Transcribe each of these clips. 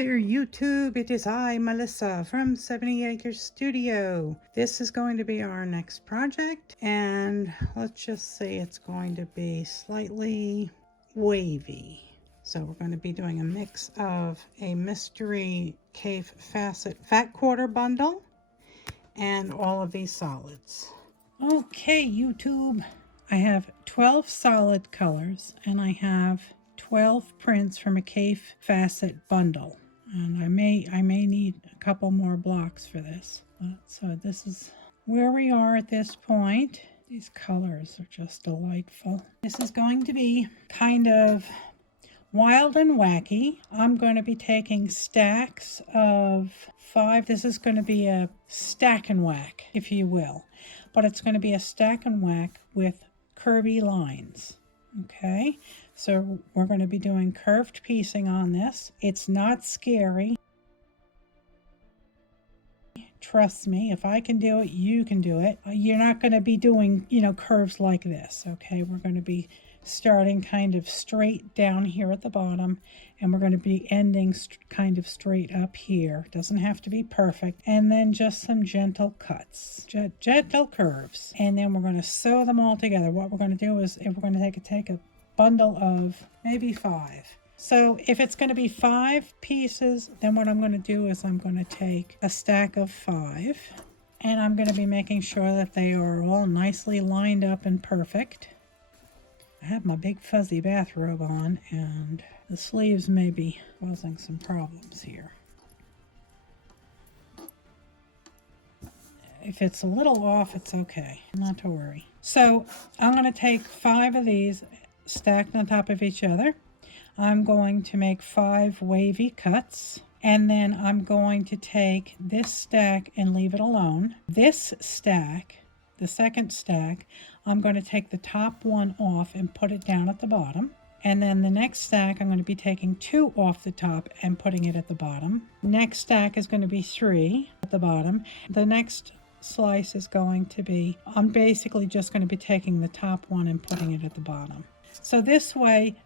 there, YouTube. It is I, Melissa, from 70 Acres Studio. This is going to be our next project, and let's just say it's going to be slightly wavy. So we're going to be doing a mix of a mystery cave facet fat quarter bundle and all of these solids. Okay, YouTube. I have 12 solid colors, and I have 12 prints from a cave facet bundle, and I may need a couple more blocks for this. So this is where we are at this point. These colors are just delightful. This is going to be kind of wild and wacky. I'm going to be taking stacks of 5. This is going to be a stack and whack, if you will, but it's going to be a stack and whack with curvy lines. Okay, so we're going to be doing curved piecing on this. It's not scary. Trust me, if I can do it, you can do it. You're not going to be doing, curves like this. Okay, we're going to be starting kind of straight down here at the bottom, and we're going to be ending kind of straight up here. Doesn't have to be perfect. And then just some gentle cuts, gentle curves, and then we're going to sew them all together. What we're going to do is we're going to take a bundle of maybe 5. So if it's going to be 5 pieces, then what I'm going to do is I'm going to take a stack of 5, and I'm going to be making sure that they are all nicely lined up and perfect. I have my big fuzzy bathrobe on, and the sleeves may be causing some problems here. If it's a little off, it's okay, not to worry. So I'm going to take 5 of these stacked on top of each other. I'm going to make 5 wavy cuts, and then I'm going to take this stack and leave it alone. This stack, the second stack, I'm going to take the top one off and put it down at the bottom. And then the next stack, I'm going to be taking 2 off the top and putting it at the bottom. Next stack is going to be 3 at the bottom. The next slice is going to be, I'm basically just going to be taking the top one and putting it at the bottom. So this way,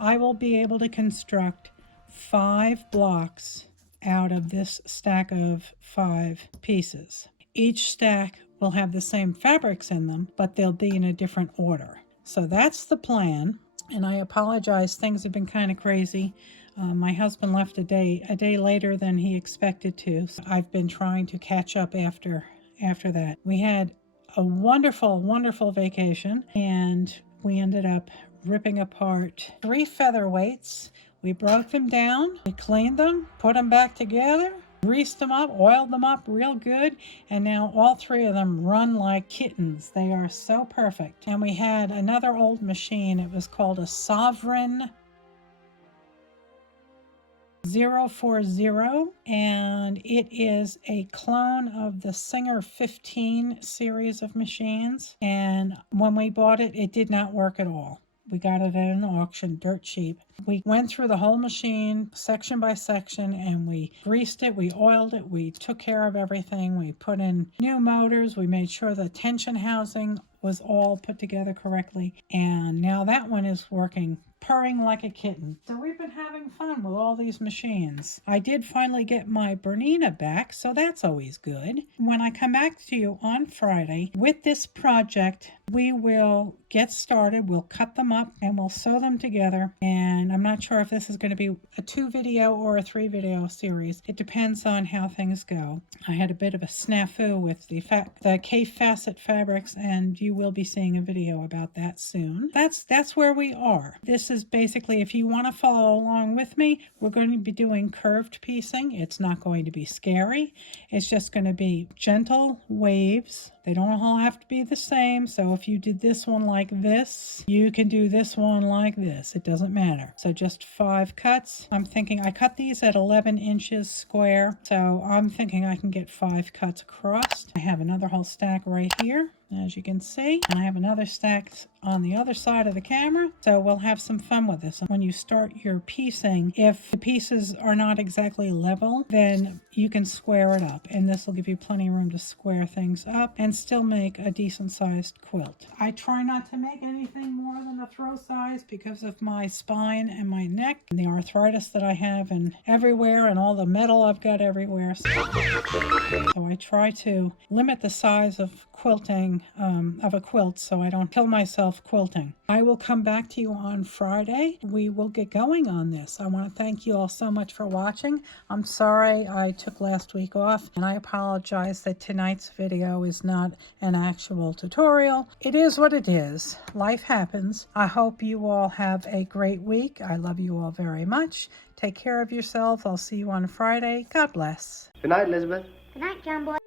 I will be able to construct 5 blocks out of this stack of 5 pieces. Each stack will have the same fabrics in them, but they'll be in a different order. So that's the plan. And I apologize, things have been kind of crazy. My husband left a day later than he expected to. So I've been trying to catch up after that. We had a wonderful, wonderful vacation, and we ended up ripping apart 3 featherweights. We broke them down, we cleaned them, put them back together, greased them up, oiled them up real good, and now all 3 of them run like kittens. They are so perfect. And we had another old machine. It was called a Sovereign 040, and it is a clone of the Singer 15 series of machines. And when we bought it, it did not work at all. We got it at an auction, dirt cheap. We went through the whole machine section by section, and we greased it, we oiled it, we took care of everything. We put in new motors, we made sure the tension housing was all put together correctly, and now that one is working, purring like a kitten. So we've been having fun with all these machines. I did finally get my Bernina back, so that's always good. When I come back to you on Friday with this project, we will get started. We'll cut them up and we'll sew them together. And I'm not sure if this is going to be a 2-video or a 3-video series. It depends on how things go. I had a bit of a snafu with the cave facet fabrics, and you will be seeing a video about that soon. That's where we are. This is basically, if you want to follow along with me, we're going to be doing curved piecing. It's not going to be scary. It's just going to be gentle waves. They don't all have to be the same. So if you did this one like this, you can do this one like this. It doesn't matter. So just 5 cuts. I'm thinking I cut these at 11 inches square. So I'm thinking I can get 5 cuts across. I have another whole stack right here. as you can see. And I have another stack on the other side of the camera, so we'll have some fun with this. When you start your piecing, if the pieces are not exactly level, then you can square it up, and this will give you plenty of room to square things up and still make a decent sized quilt. I try not to make anything more than a throw size because of my spine and my neck and the arthritis that I have and everywhere, and all the metal I've got everywhere. So I try to limit the size of quilting, of a quilt, so I don't kill myself quilting. I will come back to you on Friday. We will get going on this. I want to thank you all so much for watching. I'm sorry I took last week off, and I apologize that tonight's video is not an actual tutorial. It is what it is. Life happens. I hope you all have a great week. I love you all very much. Take care of yourself. I'll see you on Friday. God bless. Good night, Elizabeth. Good night, John Boy.